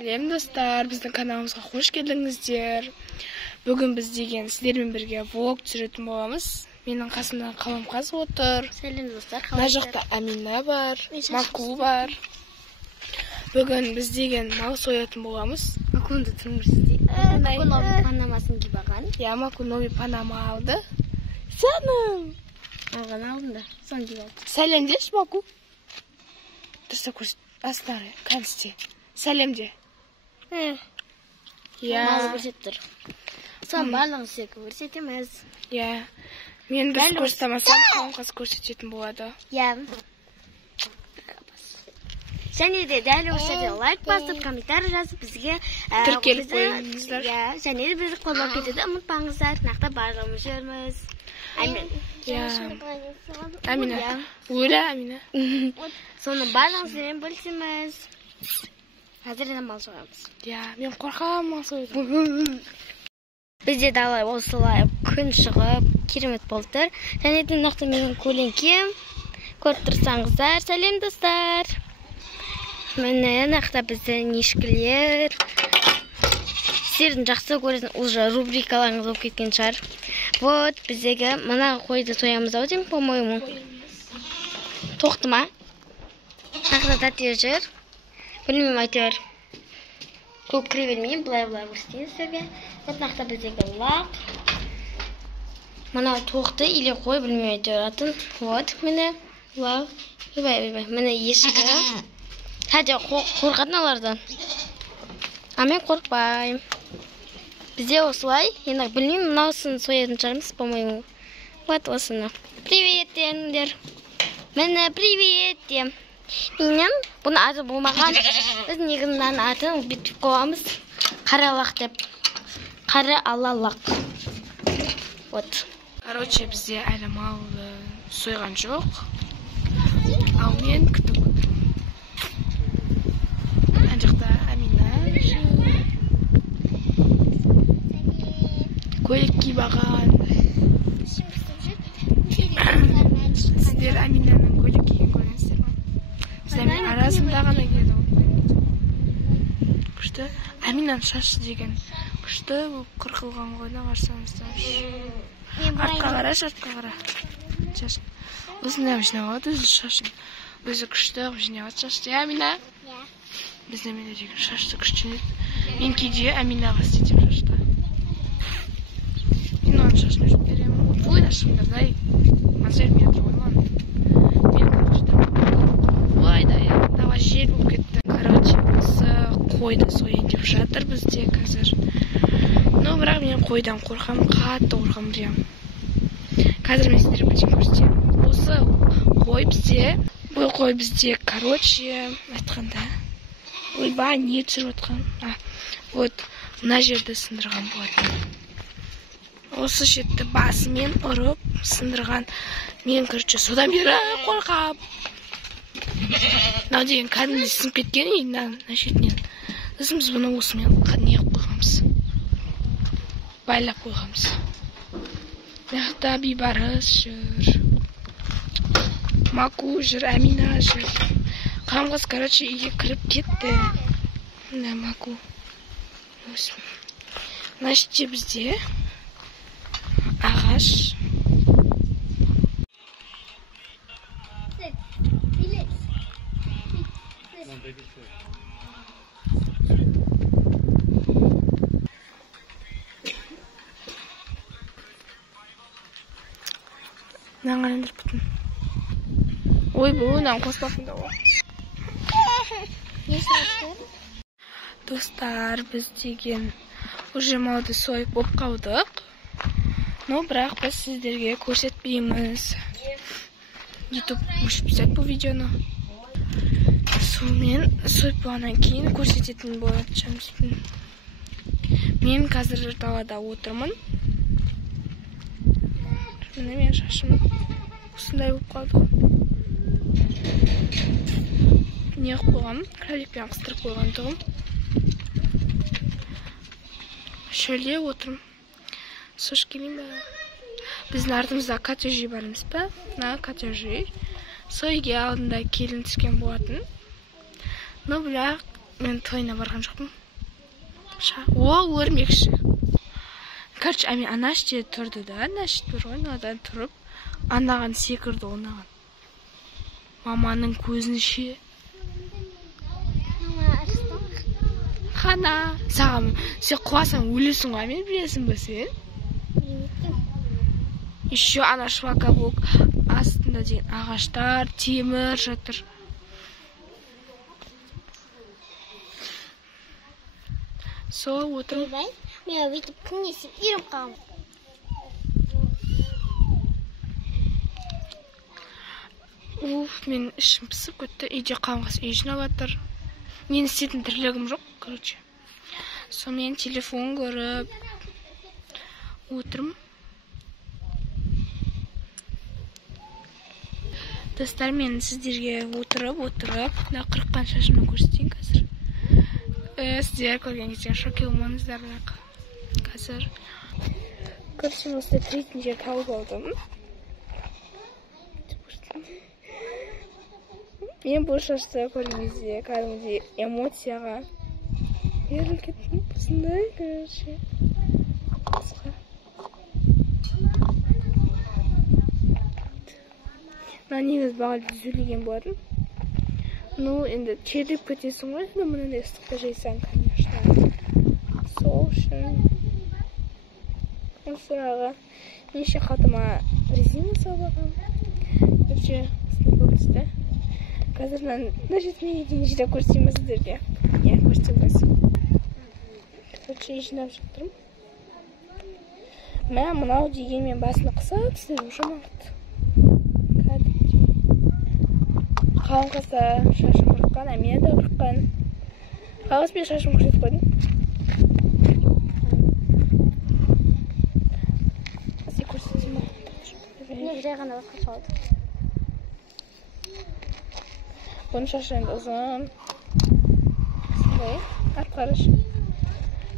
Сәлем достар, біздің каналымызға қош келдіңіздер. Бүгін біз деген сіздермен бірге влог түсіретін боламыз. Менің қасымда Қаламқас отыр. Сәлем достар. Мына жақта Амина бар, Маку бар. Бүгін біз деген мал соятын боламыз. Макуны тұрмырсыз. Маку нови панамасын киіп алған. Я Маку нови панама алды. Сәнім. Алған алдым да, соны киіп алды. Сәлем деші, Маку. Тұрса көрсет, астары, кәністе. Сәлем де. Малы көрсет тұр. Соның барлығын сізге көрсетеміз. Мен біз көрсетамасам, Қаламқас көрсететін болады. Және де дәл осы жерде лайк басып, комментарий жазып, бізге тіркеліп қойыңыздар. Және де бізді қолдап кетуді ұмытпаңыздар. Нақта барлығымыз жүрміз. Амина. Өлі Амина. Соның барлығын сіздермен бөлісеміз. Қазір мал соғамыз. Мен қорқам мал соғамыз. Бізде далай осылай күн шығып, керемет болды. Және де нақты менің көлеңкем. Көріп тұрсаңыздар, сәлем достар. Міне нақты бізде нешкілер. Сіздердің жақсы көретін уже рубрикаларыңыз болып кеткен шығар. Вот, біздегі мына қойды соямыз ау деймін, по-моему. Тоқты ма? Нақты тәте жүр. Білмеймін айтыр. Көп кіре бермеймін, бұлай-бұлай көрсетейін сіздерге. Вот нақты біздегі лақ. Мына тоқты или қой білмеймін айтыр атын. Вот, міне лақ. Үйбай, міне ешігі. Тәте қорқатын алардан. Мен қорқпайым. Бізде осылай, енді білмеймін, мынаусын соятын шығармыз, по-моему. Вот осыны. Привет деңдер. Міне привет дем. Менен бұны аты болмаған. Біз негізінен атын бүйтіп қоямыз. Қаралақ деп. Қара алалақ. Вот. Короче, бізде әлі мал сойған жоқ. Ал мен күтіп отырмын. Ана жақта Амина. Көлік киіп алған. Сіздер Аминаның көлік киген көресіздер ме? Сіздермен арасында ғана келді ғой. Күшті. Аминаның шашы деген күшті қырқылған қойда қарсаңыздар. Артқа қара. Шашын. Осындай жинауады өзі шашын. Өзі күшті жинауады шашты. Амина? Бізде Амина деген шашты күшті. Мен кейде Аминаға істетем шашты. Мен оның шашын өшіп беремін. Ойда шыңдардай. Мазер мен тұрғылан. Мен көрші ойда, дава жел болып кетті. Короче, осы қойды сойын деп жатыр бізде қазір. Но бірақ мен қойдан қорқам, қатты қорқам прям. Қазір мен сіздер бірден көрсетемін. Осы қой бізде, бұл қой бізде, короче, айтқанда. Ойба, не түсіріп отқан? Вот, мына жерді сындырған болады. Осы шетті басымен ұрып, сындырған. Мен, короче, содан бері қорқам. Мынау деген кәдімгі сынып кеткен үйінен, шетінен. Сосын біз бұны осымен неғып қойғамыз. Байлап қойғамыз. Мақта бейбарыс жүр. Маку жүр, Амина жүр. Қаламқас, короче, үйге кіріп кетті. Мына Маку. Мына шетте бізде ағаш. Мынаған өндіріп бұтын. Ой, бұл өңнен қоспақында ол. Достар, біз деген уже малды сойып боп қалдық. Но бірақ біз сіздерге көрсетпейміз. YouTube өшіп тастайды бұл видеоны. Сонымен сойып болғаннан кейін көрсететін болады. Мен қазір далада отырмын. Міне мен шашым осындай болып қалды. Не қып қойғам? Кроликпен қыстырып қойған тұғым. Шөлде отырмын. Сош келейін бе? Біздің артымызда коттеджі барымыз ба? На коттеджі. Сол үйге алдында келін түскен болатын. Но бірақ мен тойына барған жоқпын. Ол өрмекші. Короче, ана іште тұрды да, ана іште бір ойнадан тұрып, анаған секірді онаған. Маманың көзінше. Қана, саған, сен құласаң өлесің ғой, мен білесің бе сен? Еще ана швакабок астында деген ағаштар, темір жатыр. Сол отырып. Мен өйтіп күнесіп үйріп қалым. Мен ішім пісіп көтті. Үйде қалғас үй жинап жатыр. Мен істейтін тірлігім жоқ, короче. Сонымен телефон көріп отырым. Достар, мен сіздерге отырып, да қырыққан шашымды көрсетейін қазір. Сіздер көрген кезде шоке болмаңыздар, бірақ қазір. Короче, осы третін жер тауып алдым. Мен бұл шашты көрген кезде кәдімгідей эмоцияға беріліп кеттім. Осындай, короче. Қысқа. Мына негізі баға түзелеген болатын. Ну, енді теріп кетесің ғой, мұндай ыстықта жайсаң, конечно. Сол үшін. Осыраға неше қатыма резина салбаған. Өтше, сынып болып түсті. Қазір мен нәжетмеге дейін жинап көрсетейін сіздерге. Көрсетейін. Өтше, жинап жақтырым. Мә, мынау деген мен басына қысап, сіздер ұжамақты. Қалың қыса шашым қырыққан, әмия да қырыққан. Қағыз бен шашым көрсетіп қойдым. Сен көрсетейін ма? Не жай ғана басқа шалды. Бұның шашы енді ұзын. Сындай, арқарыш.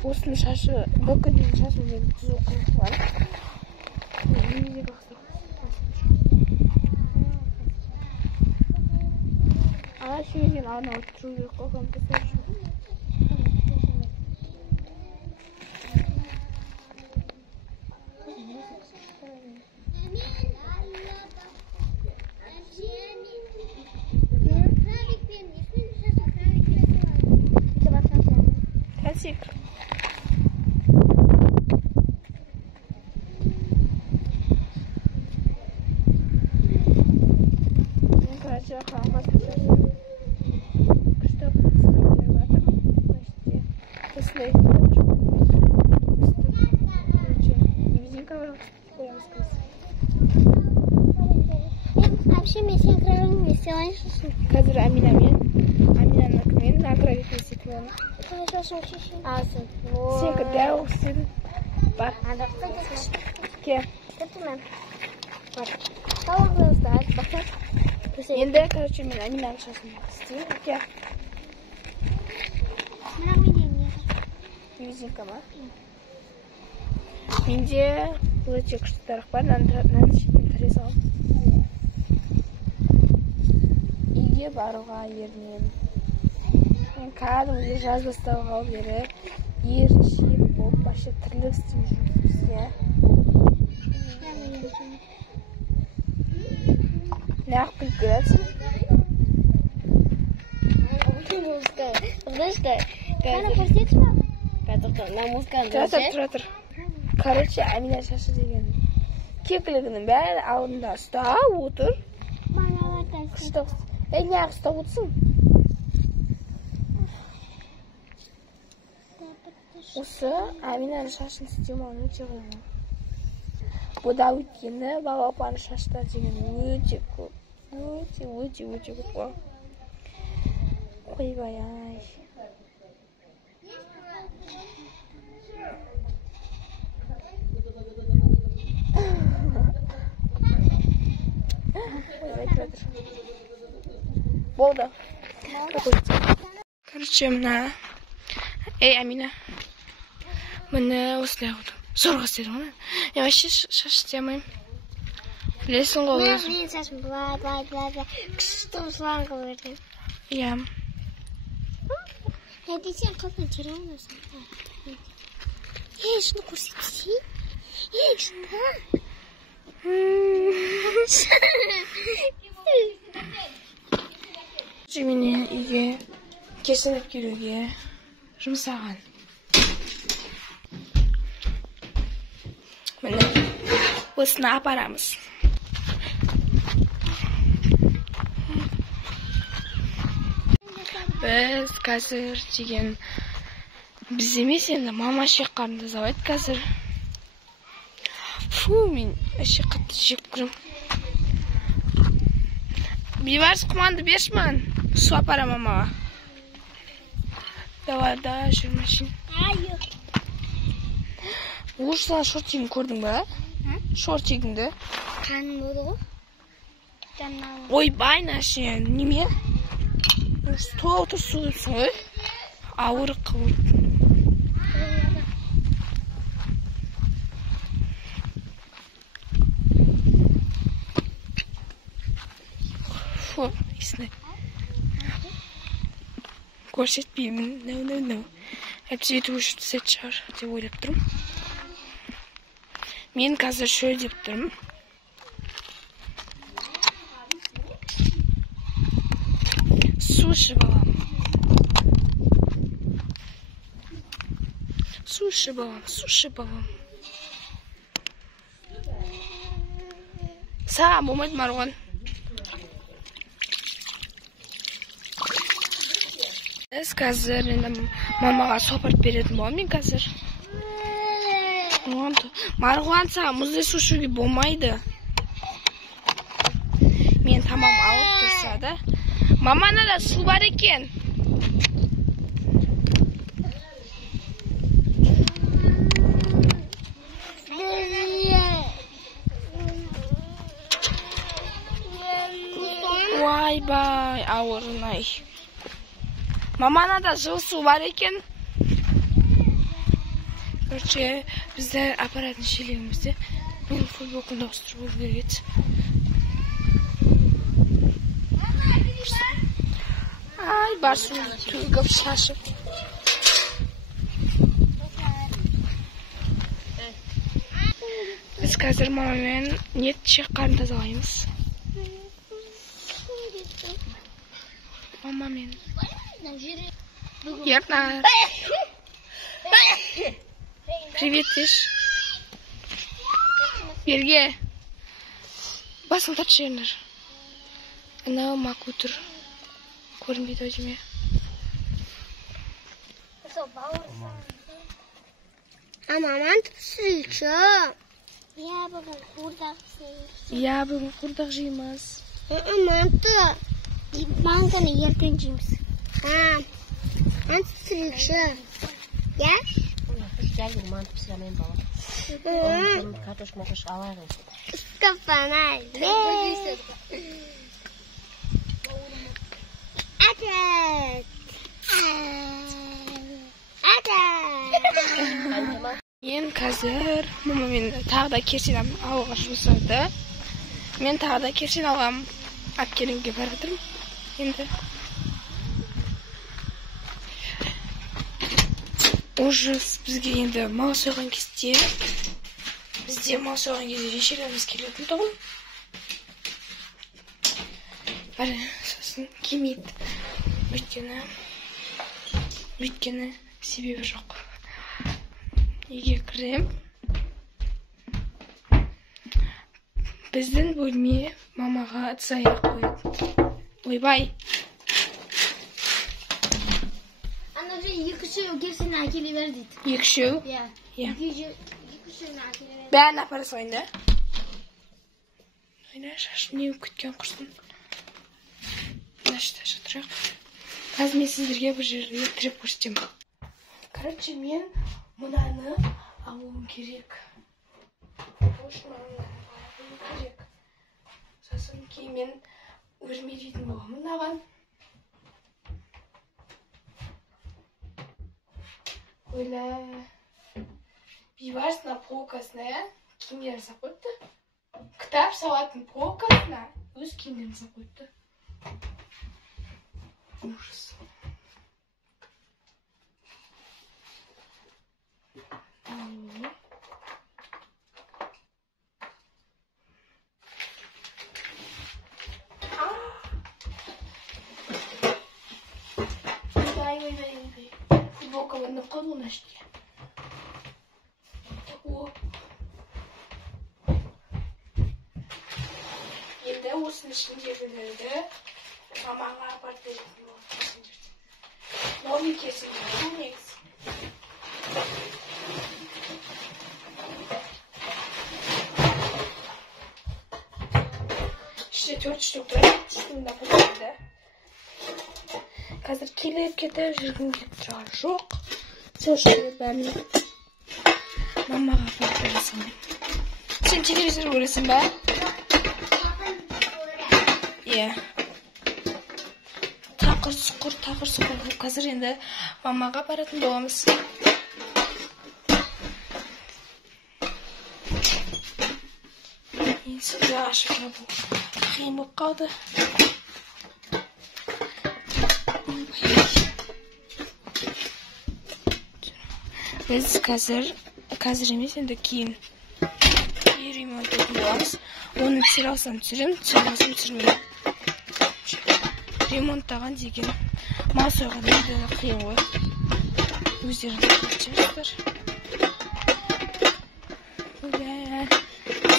Осының шашы, бүкілдің шашы мен түзу қылыққан. Немеде бақсы. Шүйген ана отыру керек қоғам бұсыр үшін. Тәсек. Мен қарача қағаз бұсырсын. Қазір Аминаның наградит есетімен. Алсын. Сенкі дәу істедің. Бар. Ке. Кеттімен. Бар. Қалыңыздар. Бақыр. Енді, короче, мен Аминаның шасын істейін. Ке. Визинка ма? Менде өте күшті тарық бар. Нанды шетін тіре салым. Үйге баруға ерінен. Мен кәдімгі жаз бастауға бері еріншек болып, башы тірлік істеп жүрміз. Не ақ күліп көрәтсің? Подожди. Қана көрсетші ма? Тұра. Короче, Амина шашы деген кекілігінің бәрі алдында ұстап отыр. Не ақ ұстап отырсың? Осы Аминаның шашын істемауын өте қойған. Бұда өткені балапаны шаштар деген өте көп. Өте көп қой. Қойбай-ай. Болды. Короче, мына. Эй, Амина. Міне осылай болды. Зорға істедім ғой. Я вообще шаш істемеймін. Білесің ғой өзім. Мен шашым былай. Күшті ұсылан қылып бердім. Иә. Hadi sen kalkın çıramıyorsun. Şunu ko'rsatishing. Shuna. Meni uyga kesilib keluvga жұмсаған. Mana osini aparamiz. Biz қазір деген biz емес енді мама шекқарын тазалайды қазір. Фу, мен әше қатты жеп көрем. Бейбарыс құманды берші маған. Су апара мамаға. Давай, жүр машин. Ол саған шортигін көрдің ба? Шортигінді. Қаның болды ғой? Ой, байнашы, неме? Толты су өпсің ғой? Ауыры қылып. Фу, есіне. Көрсетпеймін. No. Әпсеті өшіп түсет шығар деп ойлап тұрмын. Мен қазір шөл деп тұрмын. Суши балам. Суши балам. Саған болмайды Марғұн. Біз қазір мамаға сопарт беретін болам мен қазір. Марғұн, саған мұздай сушиге болмайды. Мен тамам алып тұрса да. Мамана да су бар екен. Вай, ауырынай. Мамана да жыл су бар екен. Короче, біздер апаратын шелегімізде. Мен футболканы ауыстырып болу керек еді. Ай, бар су төгіп шашып. Біз қазір мамамен нет шекқарын тазалаймыз. Мамамен. Ернар. Привет, деш. Берге. Басын тапшы, Ернар. Анау маку тұр. Көрінбейді өзіме. Маман пісірші. Бүгін құрдақ жейміз. Манты. Манғаны еркен жейміз. Манты пісірші. Я? Geldim mantı pişirmeyin baba. Kartoş alalım. Kafana. Мен қазір мамамен тағы да керсен алуға жұмсады. Мен тағы да керсен алғам әпкелімге барадырмын. Енді уже бізге енді мал сойған кезде бізде мал сойған кезде шешелеріміз келетін тұғын. Бәрі сосын келмейді. Өйткені себебі жоқ. Үйге кірем. Біздің бөлме мамаға ыдыс-аяқ қойды. Ойбай. Ана же екі-үшеу керсен әкеле бер дейді. Екі-үшеу? Иә. Екі-үшеуін әкеле бер. Бәрін апара салайын да. Ойна, шашым не күткен құрсын. Нашта жатырақ. Қазір мен сіздерге бір жерге тіреп көрсетем. Короче, мен мынаны алуым керек. Сосын кейін мен өрмелейтін боламын мынаған. Ойла. Бейбарысына полкасына киімдерін сап қойыпты. Кітап салатын полкасына өз киімдерін сап қойыпты. Ужас. Оны қалуына іште. Енді осының ішіндегілерді мамаға апарып беретін болады. Ломи кесілді, негізі. İşte 4 штук тұрады, үстінде бұлайды. Қазір келіп кетіп жүргім келіп тұрған жоқ. Сол үшін бәрін мамаға апарып бересің. Сен телевизор көресің бе? Иә. Тақыр сұқыр қылып қазір енді мамаға баратын боламыз. Есікті ашып жабу қиын болып қалды. Біз қазір емес енді кейін ремонт ететін боламыз. Оны түсіре алсам түсірем, түсіре алсам түсірмеймін. Ремонттаған деген мал сойған енді қиын ғой. Өздеріңіз көрсеңіздер.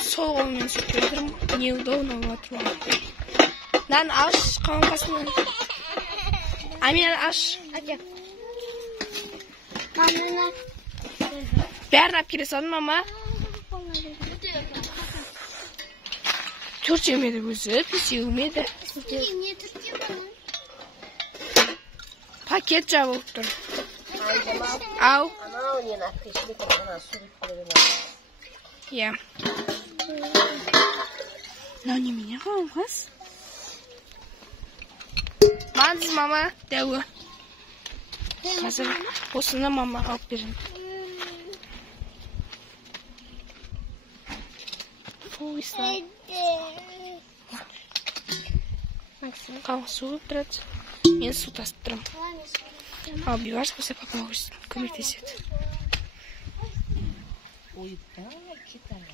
Сол қолмен сүртіп отырмын. Неудобно болып жатыр маған. Нан аш, қауынқасынан. Амин аш. Бәрін алып келе салдың, мама? 4 жемеді өзі, 5 жемеді. Пакет жабылып тұр. Ау. Иә. Мынау немене қауынқас? Маңыз, мама, дәуі. Қазір осыны мамаға алып беремін. Қауын су болып тұрады. Мен су тасып тұрмын. Ал биваш болса папаға көмектеседі. Ойыпта кетеді.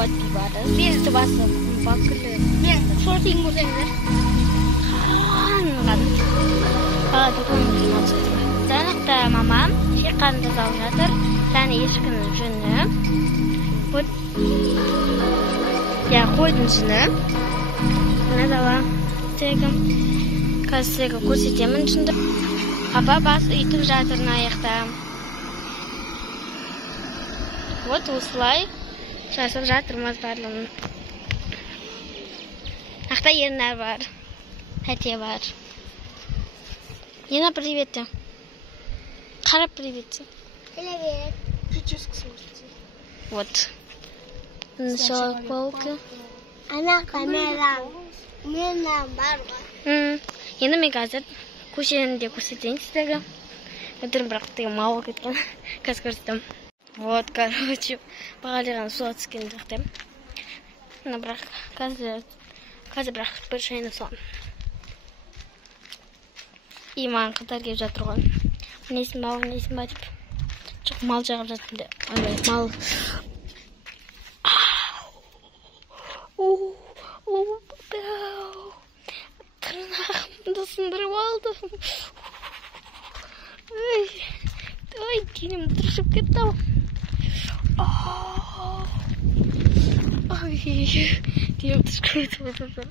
вот бибады. Бесті басы бақылы. Мен шортиң болсаңыздар. Қаранған. Бағады көңілден алып. Жаңақта мамам шеққанды алып жатыр. Және ешкінің жүні. Вот. Я қойдың жүні. Мына дала. Тегім. Қазір көрсетемін жүнді. Папа бас үйтіп жатыр аяқта. Вот осылай жасап жатырмыз барлығын. Ақта ернар бар. Тәте бар. Ена приветті. Қарап приветті. Привет. Прическа смотрите. Вот. Начало полка. Она камера. Менен бар ғой. Енді мен қазір көшенде көрсетейін сіздерге. Өтірім бірақ деген мауы кеткен. Қазір көрсетем. Вот, короче, бағалиған суға түскен жақтым. Бірақ қазір бірақ бір шайны суам. И маған қыздар келіп жатыр ғой. Несін ба деп. Жоқ, мал жағып жатыр. Мал. Тырнағымды сындырып алдым. Ой, денем тұршып кетті. Ой, денем тұршып кетті.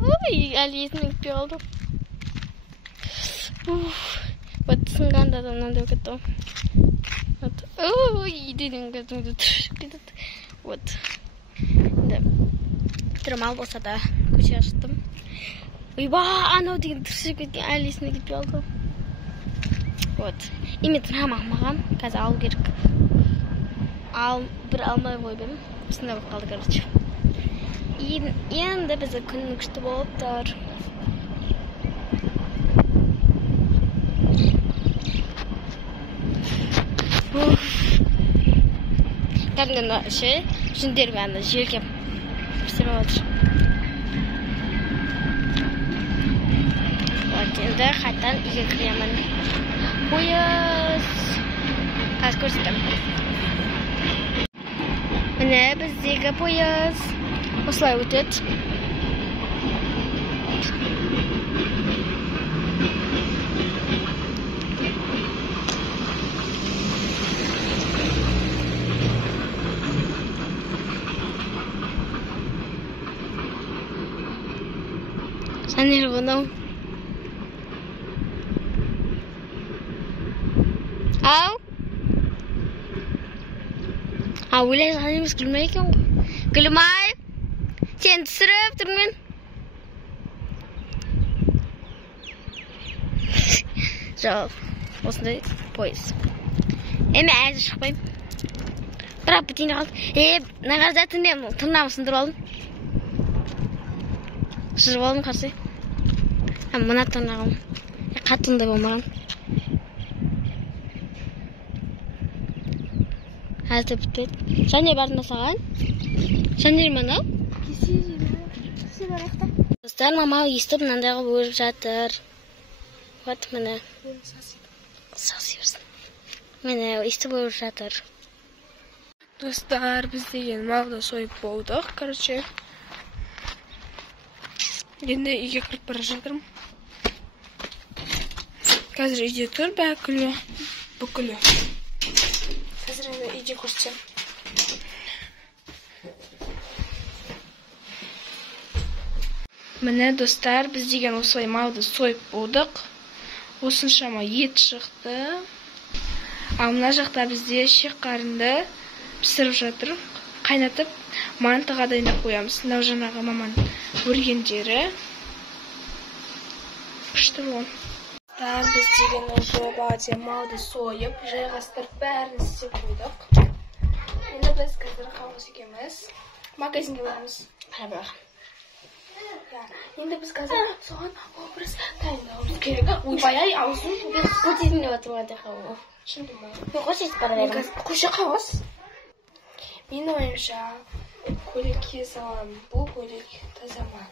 Ой, әлі есімнен кетпей қалды. Вот сынғанда да мынандай кетті. Ой, денем кәдімгі тұршып кетті. Вот. Тырмал болса да көшеге шықтым. Ойба, анау деген тұршып кеткен әлі есімнен кетпей қалды. Вот. Име тырнамақ маған. Қазір алу керек. Бір алмай қойдым. Осындай болып қалды, короче. Енді бізді күн күшті болып тұр. Кәдімгі жүндер бәрі желкеп пісіріп отыр. Вот, енді қайтадан үйге кіремін. Пойыз. Қазір көрсетем. Міне біздегі пойыз. Осылай өтеді. Санер бұнау. Ау? Ойлай жанымыз күлмей екен ғой. Күлмай. Сен түсіріп тұрмын. Жоқ. Осындай пойыз. Әме әзі шықпайым. Бірақ бітейін қалды. Нағар зәтіндем тұрнамы сындырып алдым. Жырып алдым қарсы. Мұна тұрнағым. Қатындай болмаған. Әзі бітпеді. Және бардың саған? Және мана? Достар, мама естіп мынандайға өріп жатыр. Вот міне. Саси берсін. Міне естіп өріп жатыр. Достар, біз деген малды сойып болдық, короче. Енді үйге кіріп бара жатырмын. Қазір үйде тұр бәкілі, бүкілі. Қазір енді үйде көрсетем. Міне достар, біз деген осылай малды сойып болдық. Осыншама ет шықты. Ал мына жақта бізде шек қарынды пісіріп жатыр. Қайнатып, мантыға дайындап қоямыз. Мынау жаңағы маман өргендері. Күшті болған. Біз деген осы бағаде малды сойып, жайғастырып бәрін істеп қойдық. Енді біз қазір қауыз екеміз. Магазинге барамыз. Енді біз қазір соған образ дайындауымыз керек. Ойбай-ай, аузым. Біз көтесінде отырғанда қауы. Шынды ма? Мен қошес бара берем. Көше қауыз. Мен ойымша көйлек кие салам. Бұл көйлек таза ма?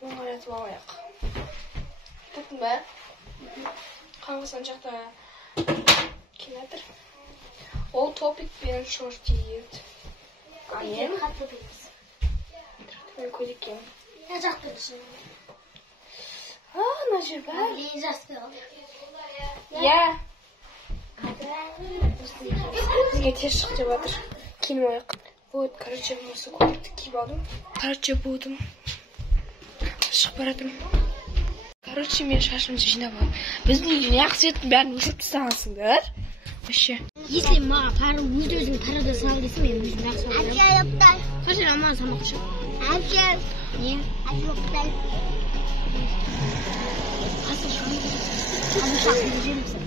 Оңғаратып алайық. Тұттың ба? Қаңғысан жақта келатыр. Ол топик пен шорт киеді. Амен. қатты білеміз. Мен көйлекем. Я жақты түсін. Мына жер бар. Мен жақсы қалды. Иә. Бізге тез шық деп жатыр. Киініп алайық. Вот, короче, осы көйлекті киіп алдым. Короче, будым. Шығып баратырмын. Короче, мен шашымды жинап алдым. Біздің үйден ақ светтің бәрін өшіріп тастағансыңдар. Вообще. Если маған пара өзің парада сал десе, мен өзім жақсы аламын. Әке жоқтар. Қажыр аман самақшы. Әке. Не? Әке жоқтар. Қасыл шағын. Қасыл шағын жүрмісің.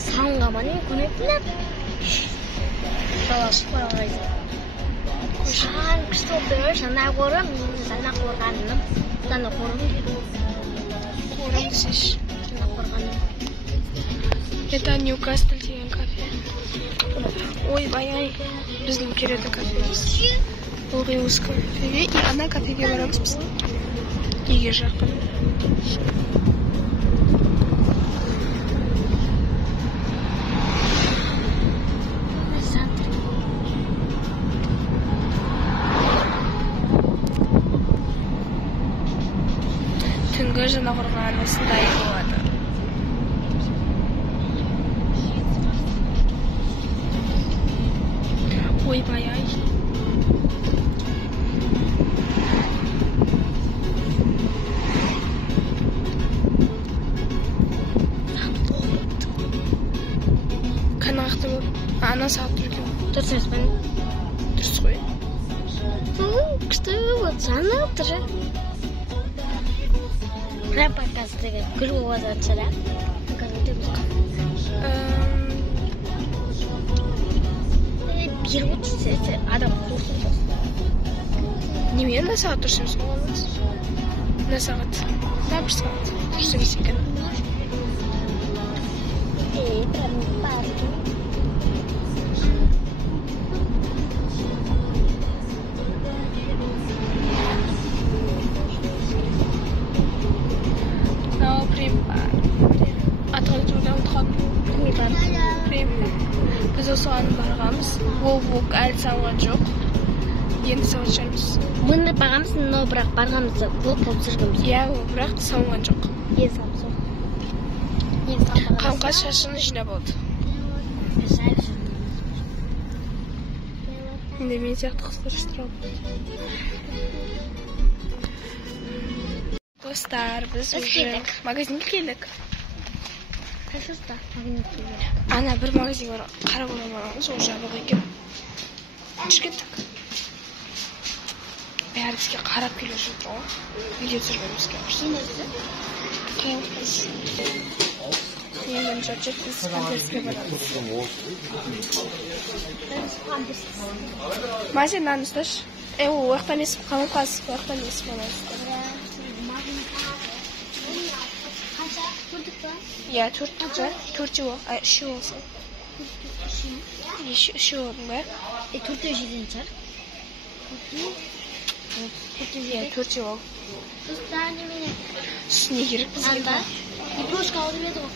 Сауынға баны көмептілер. Жалашық барағайды. Шаған күшті олды, шана қорым, шана қорғаным. Шана қорым. Қорым сеш. Шана қорғаным. Это Ньюкасл деген кафе. Ой, бай-ай. Біздің келеді кафеміз. Ылғи осы кафеге. И ана кафеге барамыз біз. Егер жақын. Түнгі Жаңақорған осындай болады. Ой, бай-ай. Қанағақты болып, ана сағат түрген. Дұрыс емес пен. Дұрыс қой. Күшті болады, жаны тұры. Прям показывает, грубо вчера. Берут адам курсын. Немен на сағат тұрсымыз болғаныз? На сағат. На бір сағат. Тұрсымыз екен. Прям парки. Біз осы анын барғамыз. Ол әлі салған жоқ. Енді салып жүрміз. Бұнды бағамыз, но бірақ барғамызды болып жүргіміз. Иә, ол бірақ салынған жоқ. Енді салып сол. Қамқа шашыны жинап алды. Енді мен сияқты қыздар штырап. Достар, біз уже магазинге келдік. Қайсызда магазинге келдік? Ана бір магазин бар, қарап орамағаныз, ол жабық екен. Кеттік. Бәрі бізге қарап келе жүрді ғой. Видео түсірген бізге. Қиынқыз. Мен бірінші біз концертке барамыз. Мазин наны ұсташ. Ол ояқтан есіп қалып қалсыз, ояқтан есіп қаласыз. Я төртеу, үшеу болсын. Үшеу болдың ба? Төртеу жеден шығар. Төртеу бол. Достар немене? Үстіне керек бізге. Анда? Ипрошка алып еді ғой.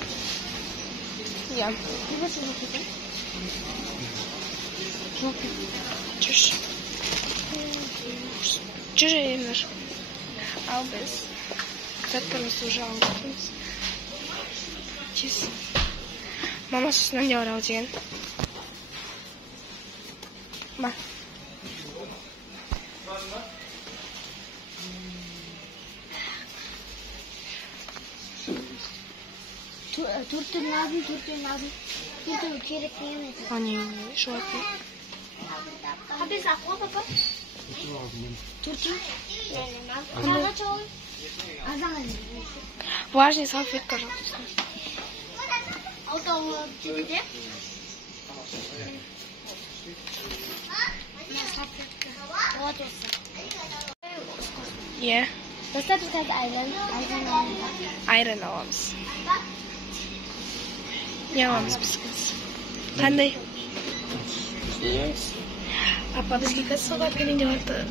Я. Ипрошка жоқ еді? Жоқ. Жүрш. Жүр емір. Ал біз. Заттарымызды уже алып отырмыз. Тез. Мама сосын не барау деген. Бар. Төртеу lazım. Төртеу керек деген еді. Не, жуатын. Қабес ақуа, папа? Төртеу? Қанға чауы? Азан әлі. Влажный салфетка жоқ. Алтауы жетеде? Салфетка. Вот осы. Е. Достар біз қазір Айран аламыз. Не аламыз біз қазір? Қандай? Папа бізге қазір соға келген деп жатыр.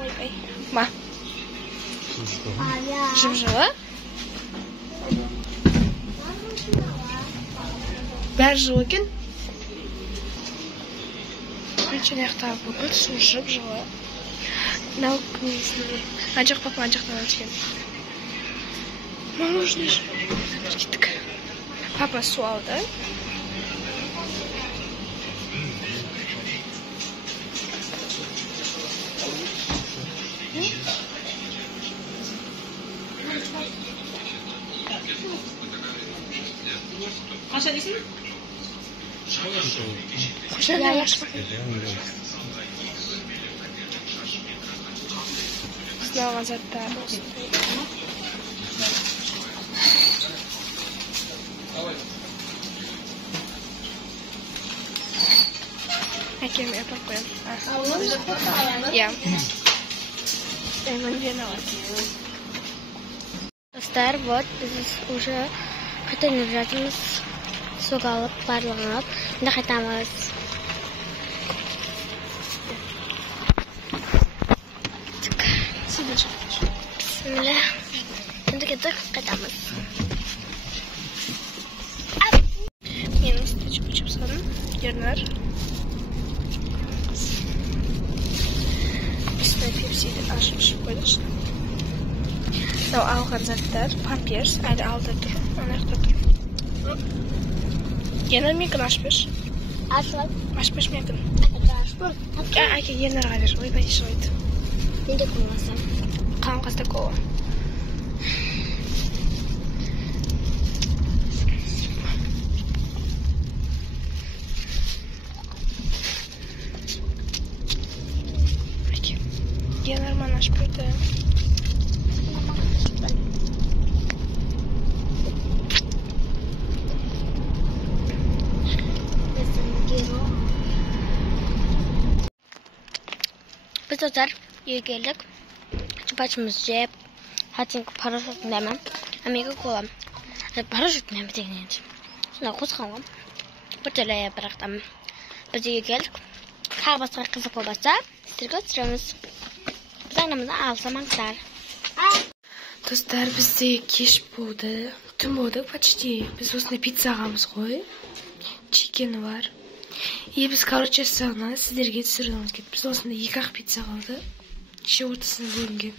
Ойбай. Ма? Жым-жылы? Бәрі жылы екен? Қаншан аяқтағы бүкіл су жып-жылы. Мынау көзіне. Анжақ папа анжақтан алып мороженое жеп. Кеттік. Папа су алды. Қаша дейсің? Қошанда яқшы. Біздің алған заттар осындай. Әкем апарып қоям. Иә. Мен алады. Достар, вот біз уже қайтанып жатырмыз. Суға алып, барлығын алып, енді қайтамыз. Бісміллә. Енді кеттік, қайтамыз. Менің үстіне чипсаным, Ернар. Үстіне пепсиді ашып ішіп қойдық. Мынау алған заттар, памперс, әлі алда тұр, анақта тұр. Ернар менікін ашып еш. Ашылып. Ашып еш менікін. Ашылып. Әке, Ернарға бер, ойбай шығайды. Менде көмесем. Қам қазда кола. Әке, Ернар мана ашып берді. Biz dostlar үйге келдік. Чупачымыз жеп, хатинг парашютын дәмі. Әмеге қолам. Парашютын дәмі деген енді. Сонда қосқанғам. Бір төлі бірақтам. Біз үйге келдік. Тағы басқа қызық болбаса, сіздерге түсіреміз. Біз анамыздан алсамаңыздар. Достар, бізде кеш болды. Түн болды почти. Біз осында пицца ағамыз ғой. Чикені бар. И біз, короче, сағына сіздерге түсіргіміз кетті. Біз осында 2-ақ пицца қалды. Іші ортасына бөлінген.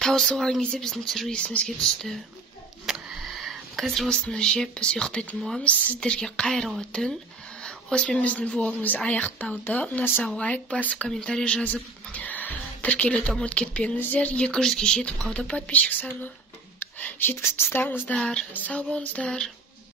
Тауысып алған кезде біздің түсіру есімізге түсті. Қазір осыны жеп, біз ұйықтайтын боламыз. Сіздерге қайырлы түн. Осымен біздің влогымыз аяқталды. Ұнаса лайк басып, комментарий жазып, тіркелуді ұмытып кетпеңіздер. 200-ге жетіп қалды подписчик саны. Жеткізіп тастаңыздар. Сау болыңыздар.